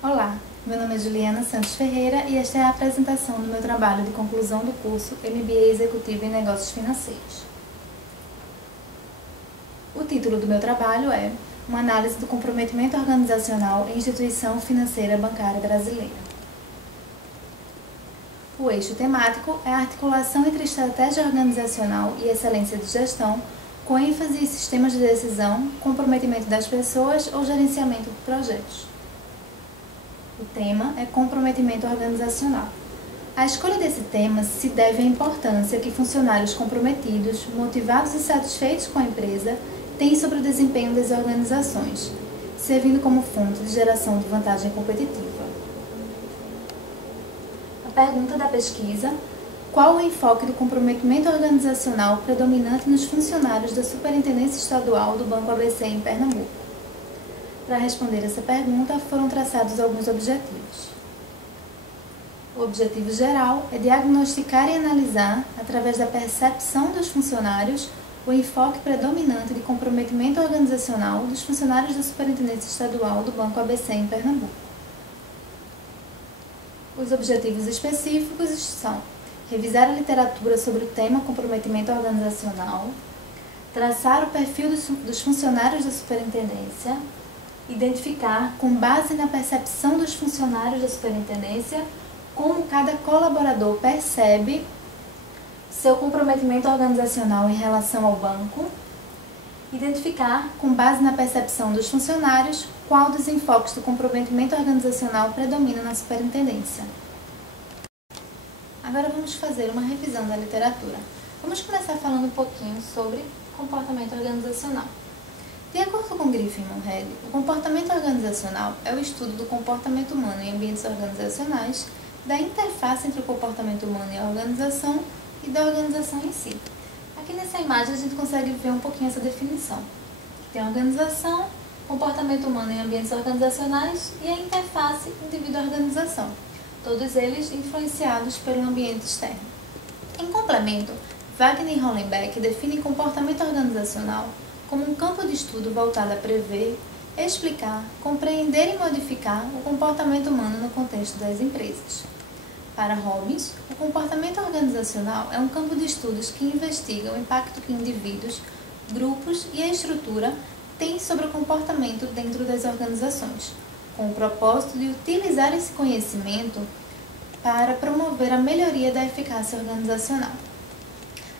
Olá, meu nome é Juliana Santos Ferreira e esta é a apresentação do meu trabalho de conclusão do curso MBA Executivo em Negócios Financeiros. O título do meu trabalho é Uma análise do comprometimento organizacional em instituição financeira bancária brasileira. O eixo temático é a articulação entre estratégia organizacional e excelência de gestão, com ênfase em sistemas de decisão, comprometimento das pessoas ou gerenciamento de projetos. O tema é comprometimento organizacional. A escolha desse tema se deve à importância que funcionários comprometidos, motivados e satisfeitos com a empresa têm sobre o desempenho das organizações, servindo como fonte de geração de vantagem competitiva. A pergunta da pesquisa: qual o enfoque do comprometimento organizacional predominante nos funcionários da Superintendência Estadual do Banco ABC em Pernambuco? Para responder essa pergunta, foram traçados alguns objetivos. O objetivo geral é diagnosticar e analisar, através da percepção dos funcionários, o enfoque predominante de comprometimento organizacional dos funcionários da Superintendência Estadual do Banco ABC em Pernambuco. Os objetivos específicos são revisar a literatura sobre o tema comprometimento organizacional, traçar o perfil dos funcionários da superintendência, identificar, com base na percepção dos funcionários da superintendência, como cada colaborador percebe seu comprometimento organizacional em relação ao banco, identificar, com base na percepção dos funcionários, qual dos enfoques do comprometimento organizacional predomina na superintendência. Agora vamos fazer uma revisão da literatura. Vamos começar falando um pouquinho sobre comportamento organizacional. De acordo com Griffin e Morehead, o comportamento organizacional é o estudo do comportamento humano em ambientes organizacionais, da interface entre o comportamento humano e a organização e da organização em si. Aqui nessa imagem a gente consegue ver um pouquinho essa definição. Tem a organização, comportamento humano em ambientes organizacionais e a interface indivíduo-organização, todos eles influenciados pelo ambiente externo. Em complemento, Wagner e Hollenbeck definem comportamento organizacional como um campo de estudo voltado a prever, explicar, compreender e modificar o comportamento humano no contexto das empresas. Para Robbins, o comportamento organizacional é um campo de estudos que investiga o impacto que indivíduos, grupos e a estrutura têm sobre o comportamento dentro das organizações, com o propósito de utilizar esse conhecimento para promover a melhoria da eficácia organizacional.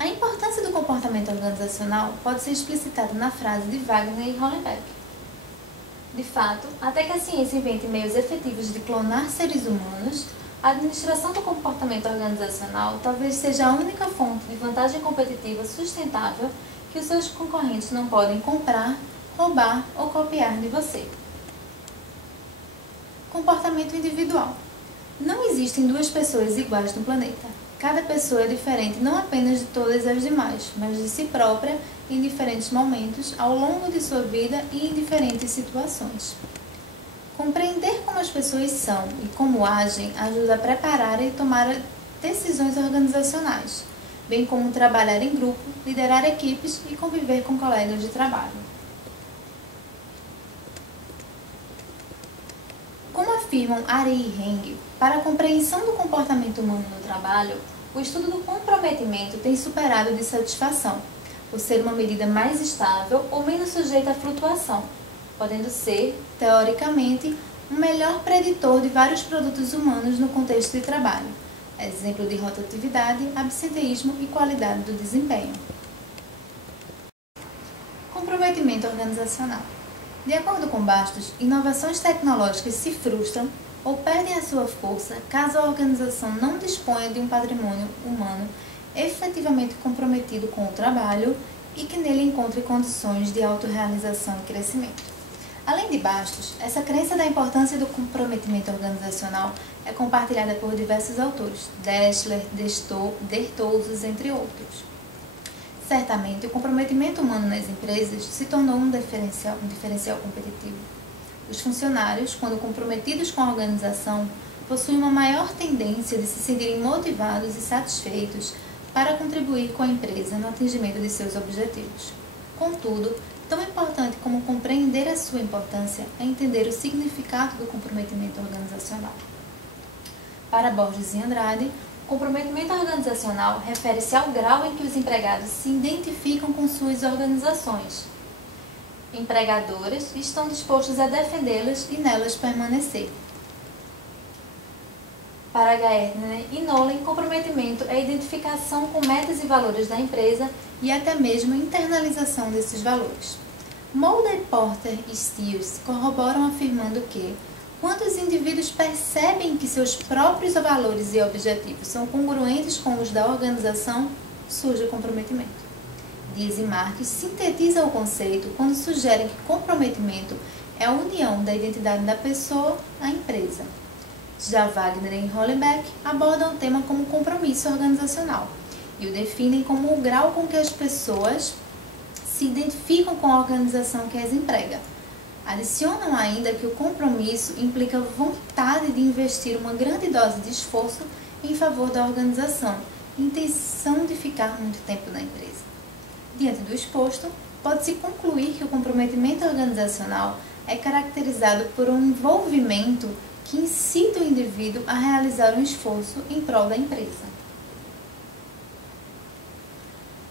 A importância do comportamento organizacional pode ser explicitada na frase de Wagner e Hollenbeck. De fato, até que a ciência invente meios efetivos de clonar seres humanos, a administração do comportamento organizacional talvez seja a única fonte de vantagem competitiva sustentável que os seus concorrentes não podem comprar, roubar ou copiar de você. Comportamento individual. Não existem duas pessoas iguais no planeta. Cada pessoa é diferente não apenas de todas as demais, mas de si própria em diferentes momentos ao longo de sua vida e em diferentes situações. Compreender como as pessoas são e como agem ajuda a preparar e tomar decisões organizacionais, bem como trabalhar em grupo, liderar equipes e conviver com colegas de trabalho. Como afirmam Ari e Heng, para a compreensão do comportamento humano no trabalho, o estudo do comprometimento tem superado de satisfação, por ser uma medida mais estável ou menos sujeita à flutuação, podendo ser, teoricamente, um melhor preditor de vários produtos humanos no contexto de trabalho, exemplo de rotatividade, absenteísmo e qualidade do desempenho. Comprometimento organizacional. De acordo com Bastos, inovações tecnológicas se frustram ou perdem a sua força caso a organização não disponha de um patrimônio humano efetivamente comprometido com o trabalho e que nele encontre condições de autorrealização e crescimento. Além de Bastos, essa crença da importância do comprometimento organizacional é compartilhada por diversos autores, Destler, Dertouzos, entre outros. Certamente, o comprometimento humano nas empresas se tornou um diferencial competitivo. Os funcionários, quando comprometidos com a organização, possuem uma maior tendência de se sentirem motivados e satisfeitos para contribuir com a empresa no atingimento de seus objetivos. Contudo, Tão importante como compreender a sua importância é entender o significado do comprometimento organizacional. Para Borges e Andrade, o comprometimento organizacional refere-se ao grau em que os empregados se identificam com suas organizações empregadoras e estão dispostos a defendê-las e nelas permanecer. Para Gardner e Nolan, comprometimento é a identificação com metas e valores da empresa e até mesmo a internalização desses valores. Mulder, Porter e Steers corroboram afirmando que, quando os indivíduos percebem que seus próprios valores e objetivos são congruentes com os da organização, surge o comprometimento. Dias e Marques sintetizam o conceito quando sugerem que comprometimento é a união da identidade da pessoa à empresa. Já Wagner e Hollenbeck abordam o tema como compromisso organizacional e o definem como o grau com que as pessoas se identificam com a organização que as emprega. Adicionam ainda que o compromisso implica vontade de investir uma grande dose de esforço em favor da organização e intenção de ficar muito tempo na empresa. Diante do exposto, pode-se concluir que o comprometimento organizacional é caracterizado por um envolvimento que incita o indivíduo a realizar um esforço em prol da empresa.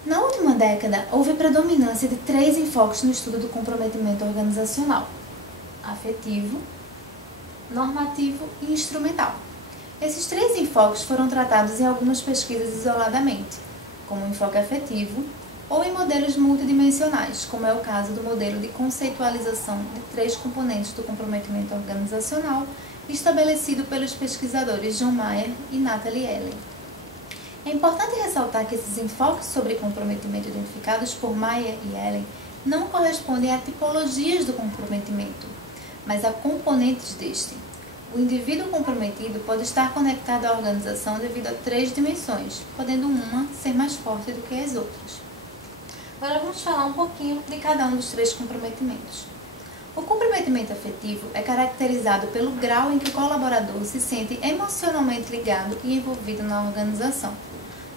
Na última década, houve predominância de 3 enfoques no estudo do comprometimento organizacional: afetivo, normativo e instrumental. Esses 3 enfoques foram tratados em algumas pesquisas isoladamente, como o enfoque afetivo, ou em modelos multidimensionais, como é o caso do modelo de conceitualização de 3 componentes do comprometimento organizacional, estabelecido pelos pesquisadores John Mayer e Natalie Ellen. É importante ressaltar que esses enfoques sobre comprometimento identificados por Mayer e Ellen não correspondem a tipologias do comprometimento, mas a componentes deste. O indivíduo comprometido pode estar conectado à organização devido a 3 dimensões, podendo uma ser mais forte do que as outras. Agora vamos falar um pouquinho de cada um dos 3 comprometimentos. O comprometimento afetivo é caracterizado pelo grau em que o colaborador se sente emocionalmente ligado e envolvido na organização.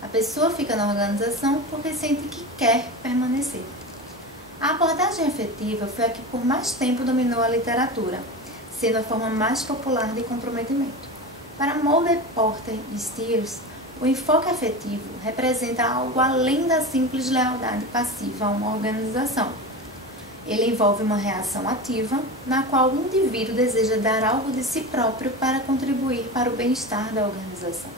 A pessoa fica na organização porque sente que quer permanecer. A abordagem afetiva foi a que por mais tempo dominou a literatura, sendo a forma mais popular de comprometimento. Para Mulder, Porter e Steers, o enfoque afetivo representa algo além da simples lealdade passiva a uma organização. Ele envolve uma reação ativa, na qual o indivíduo deseja dar algo de si próprio para contribuir para o bem-estar da organização.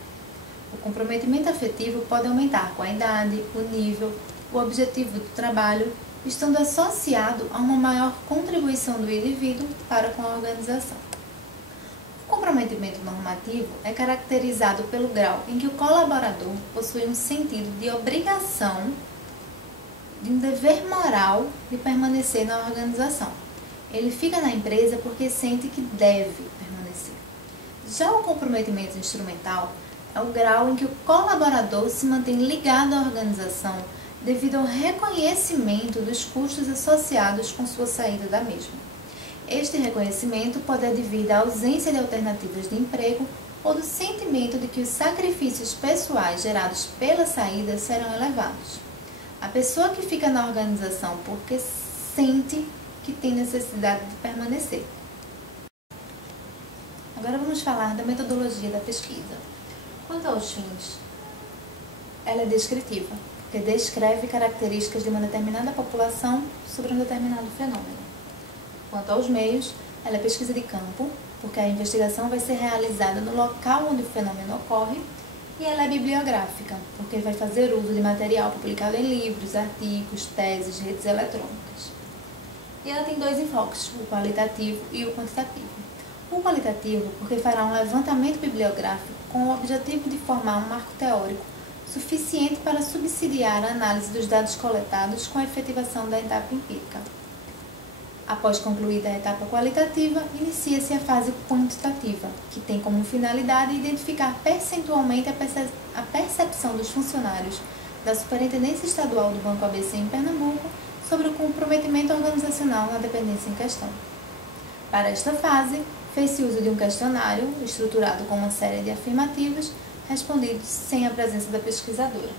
O comprometimento afetivo pode aumentar com a idade, o nível, o objetivo do trabalho, estando associado a uma maior contribuição do indivíduo para com a organização. O comprometimento normativo é caracterizado pelo grau em que o colaborador possui um sentido de obrigação, de um dever moral de permanecer na organização. Ele fica na empresa porque sente que deve permanecer. Já o comprometimento instrumental é o grau em que o colaborador se mantém ligado à organização devido ao reconhecimento dos custos associados com sua saída da mesma. Este reconhecimento pode advir da ausência de alternativas de emprego ou do sentimento de que os sacrifícios pessoais gerados pela saída serão elevados. A pessoa que fica na organização porque sente que tem necessidade de permanecer. Agora vamos falar da metodologia da pesquisa. Quanto aos fins, ela é descritiva, porque descreve características de uma determinada população sobre um determinado fenômeno. Quanto aos meios, ela é pesquisa de campo, porque a investigação vai ser realizada no local onde o fenômeno ocorre, e ela é bibliográfica, porque vai fazer uso de material publicado em livros, artigos, teses, redes eletrônicas. E ela tem 2 enfoques, o qualitativo e o quantitativo. O qualitativo, porque fará um levantamento bibliográfico com o objetivo de formar um marco teórico suficiente para subsidiar a análise dos dados coletados com a efetivação da etapa empírica. Após concluída a etapa qualitativa, inicia-se a fase quantitativa, que tem como finalidade identificar percentualmente a percepção dos funcionários da Superintendência Estadual do Banco ABC em Pernambuco sobre o comprometimento organizacional na dependência em questão. Para esta fase, fez-se uso de um questionário estruturado com uma série de afirmativos respondidos sem a presença da pesquisadora.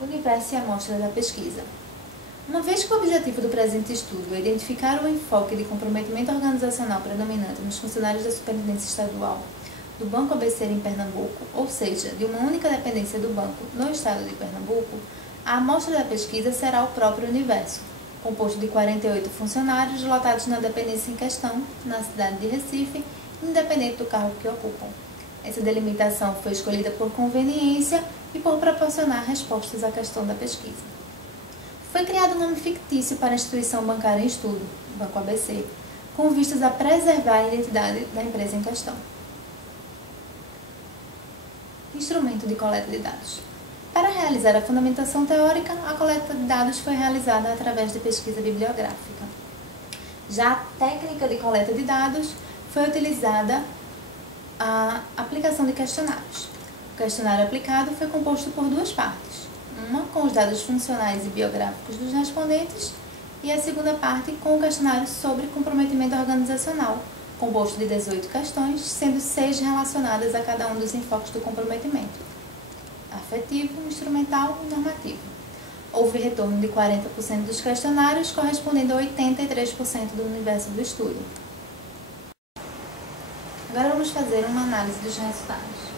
Universo e amostra da pesquisa. Uma vez que o objetivo do presente estudo é identificar o enfoque de comprometimento organizacional predominante nos funcionários da Superintendência Estadual do Banco ABC em Pernambuco, ou seja, de uma única dependência do banco no estado de Pernambuco, a amostra da pesquisa será o próprio universo, composto de 48 funcionários lotados na dependência em questão, na cidade de Recife, independente do cargo que ocupam. Essa delimitação foi escolhida por conveniência e por proporcionar respostas à questão da pesquisa. Foi criado um nome fictício para a instituição bancária em estudo, Banco ABC, com vistas a preservar a identidade da empresa em questão. Instrumento de coleta de dados. Para realizar a fundamentação teórica, a coleta de dados foi realizada através de pesquisa bibliográfica. Já a técnica de coleta de dados foi utilizada a aplicação de questionários. O questionário aplicado foi composto por duas partes, uma com os dados funcionais e biográficos dos respondentes e a segunda parte com o questionário sobre comprometimento organizacional, composto de 18 questões, sendo 6 relacionadas a cada um dos enfoques do comprometimento: afetivo, instrumental e normativo. Houve retorno de 40% dos questionários, correspondendo a 83% do universo do estudo. Agora vamos fazer uma análise dos resultados.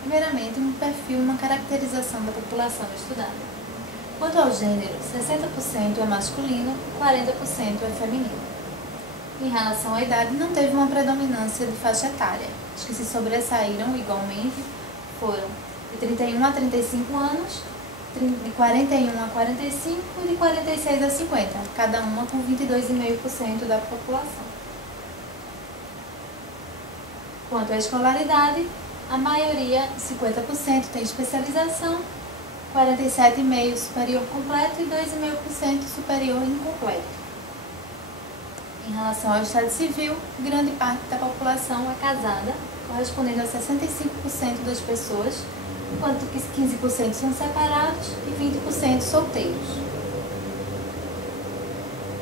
Primeiramente, um perfil e uma caracterização da população estudada. Quanto ao gênero, 60% é masculino e 40% é feminino. Em relação à idade, não teve uma predominância de faixa etária. Os que se sobressaíram igualmente foram de 31 a 35 anos, de 41 a 45 e de 46 a 50, cada uma com 22,5% da população. Quanto à escolaridade, a maioria, 50%, tem especialização, 47,5% superior completo e 2,5% superior incompleto. Em relação ao estado civil, grande parte da população é casada, correspondendo a 65% das pessoas, enquanto que 15% são separados e 20% solteiros.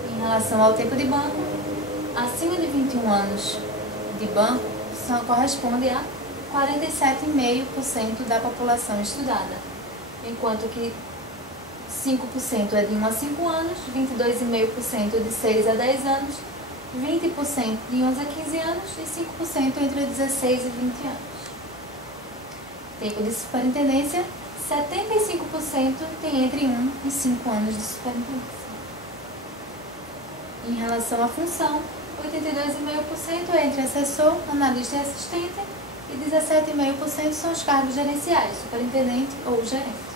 Em relação ao tempo de banco, acima de 21 anos de banco corresponde a 47,5% da população estudada, enquanto que 5% é de 1 a 5 anos, 22,5% de 6 a 10 anos, 20% de 11 a 15 anos e 5% entre 16 e 20 anos. Tempo de superintendência, 75% tem entre 1 e 5 anos de superintendência. Em relação à função, 82,5% é entre assessor, analista e assistente e 17,5% são os cargos gerenciais, superintendente ou gerente.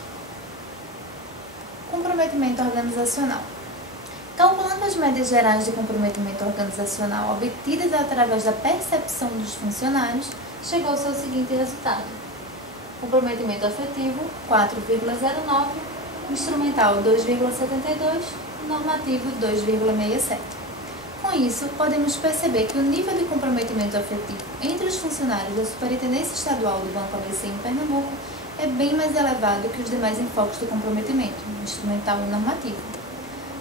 Comprometimento organizacional. Calculando as médias gerais de comprometimento organizacional obtidas através da percepção dos funcionários, chegou-se ao seguinte resultado: comprometimento afetivo 4,09, instrumental 2,72 e normativo 2,67. Com isso, podemos perceber que o nível de comprometimento afetivo entre os funcionários da Superintendência Estadual do Banco ABC em Pernambuco é bem mais elevado que os demais enfoques do comprometimento, instrumental e normativo.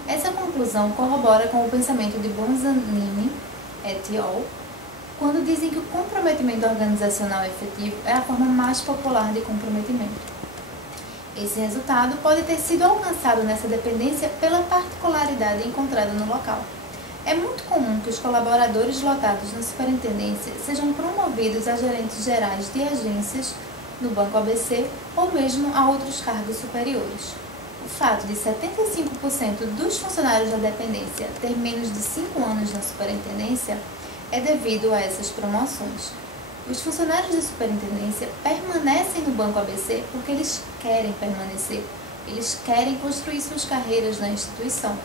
Essa conclusão corrobora com o pensamento de Bonzanini et al., quando dizem que o comprometimento organizacional efetivo é a forma mais popular de comprometimento. Esse resultado pode ter sido alcançado nessa dependência pela particularidade encontrada no local. É muito comum que os colaboradores lotados na superintendência sejam promovidos a gerentes gerais de agências no Banco ABC ou mesmo a outros cargos superiores. O fato de 75% dos funcionários da dependência ter menos de 5 anos na superintendência é devido a essas promoções. Os funcionários da superintendência permanecem no Banco ABC porque eles querem permanecer, eles querem construir suas carreiras na instituição.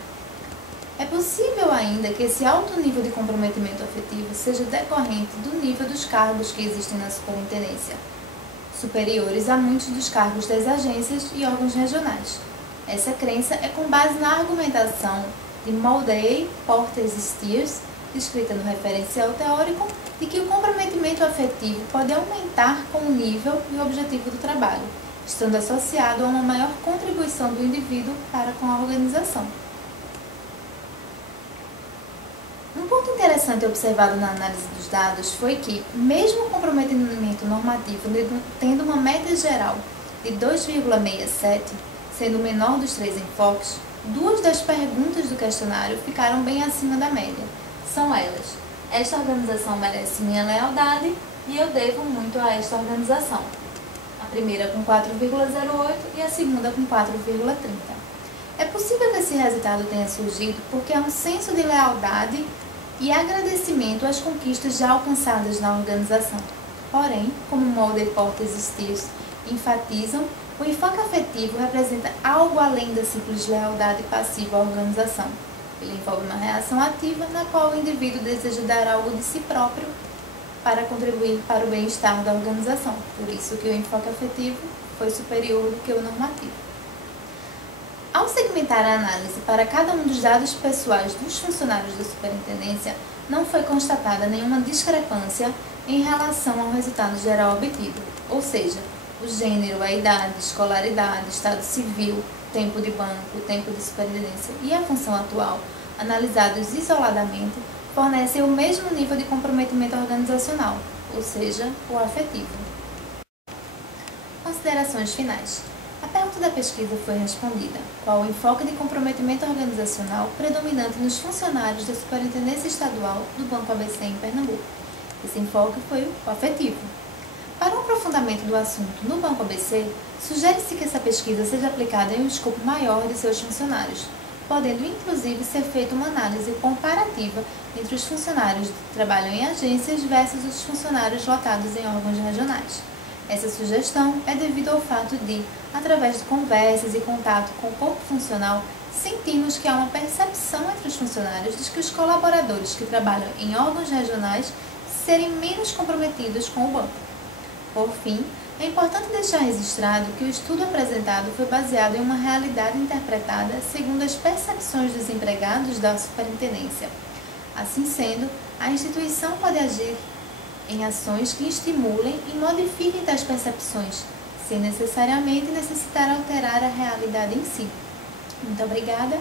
É possível ainda que esse alto nível de comprometimento afetivo seja decorrente do nível dos cargos que existem na superintendência, superiores a muitos dos cargos das agências e órgãos regionais. Essa crença é com base na argumentação de Mulday, Porter e Steers, descrita no referencial teórico, de que o comprometimento afetivo pode aumentar com o nível e o objetivo do trabalho, estando associado a uma maior contribuição do indivíduo para com a organização. Um ponto interessante observado na análise dos dados foi que, mesmo o comprometimento normativo tendo uma média geral de 2,67, sendo o menor dos três enfoques, Duas das perguntas do questionário ficaram bem acima da média. São elas: esta organização merece minha lealdade e eu devo muito a esta organização. A primeira com 4,08 e a segunda com 4,30. É possível que esse resultado tenha surgido porque há um senso de lealdade e agradecimento às conquistas já alcançadas na organização. Porém, como Mulder e Porter e Stiers enfatizam, o enfoque afetivo representa algo além da simples lealdade passiva à organização. Ele envolve uma reação ativa na qual o indivíduo deseja dar algo de si próprio para contribuir para o bem-estar da organização. Por isso que o enfoque afetivo foi superior do que o normativo. Ao segmentar a análise para cada um dos dados pessoais dos funcionários da superintendência, não foi constatada nenhuma discrepância em relação ao resultado geral obtido, ou seja, o gênero, a idade, escolaridade, estado civil, tempo de banco, tempo de superintendência e a função atual, analisados isoladamente, fornecem o mesmo nível de comprometimento organizacional, ou seja, o afetivo. Considerações finais. A pergunta da pesquisa foi respondida: qual o enfoque de comprometimento organizacional predominante nos funcionários da Superintendência Estadual do Banco ABC em Pernambuco? Esse enfoque foi o afetivo. Para um aprofundamento do assunto no Banco ABC, sugere-se que essa pesquisa seja aplicada em um escopo maior de seus funcionários, podendo inclusive ser feita uma análise comparativa entre os funcionários que trabalham em agências versus os funcionários lotados em órgãos regionais. Essa sugestão é devido ao fato de, através de conversas e contato com o corpo funcional, sentimos que há uma percepção entre os funcionários de que os colaboradores que trabalham em órgãos regionais serem menos comprometidos com o banco. Por fim, é importante deixar registrado que o estudo apresentado foi baseado em uma realidade interpretada segundo as percepções dos empregados da superintendência. Assim sendo, a instituição pode agir em ações que estimulem e modifiquem tais percepções, sem necessariamente necessitar alterar a realidade em si. Muito obrigada.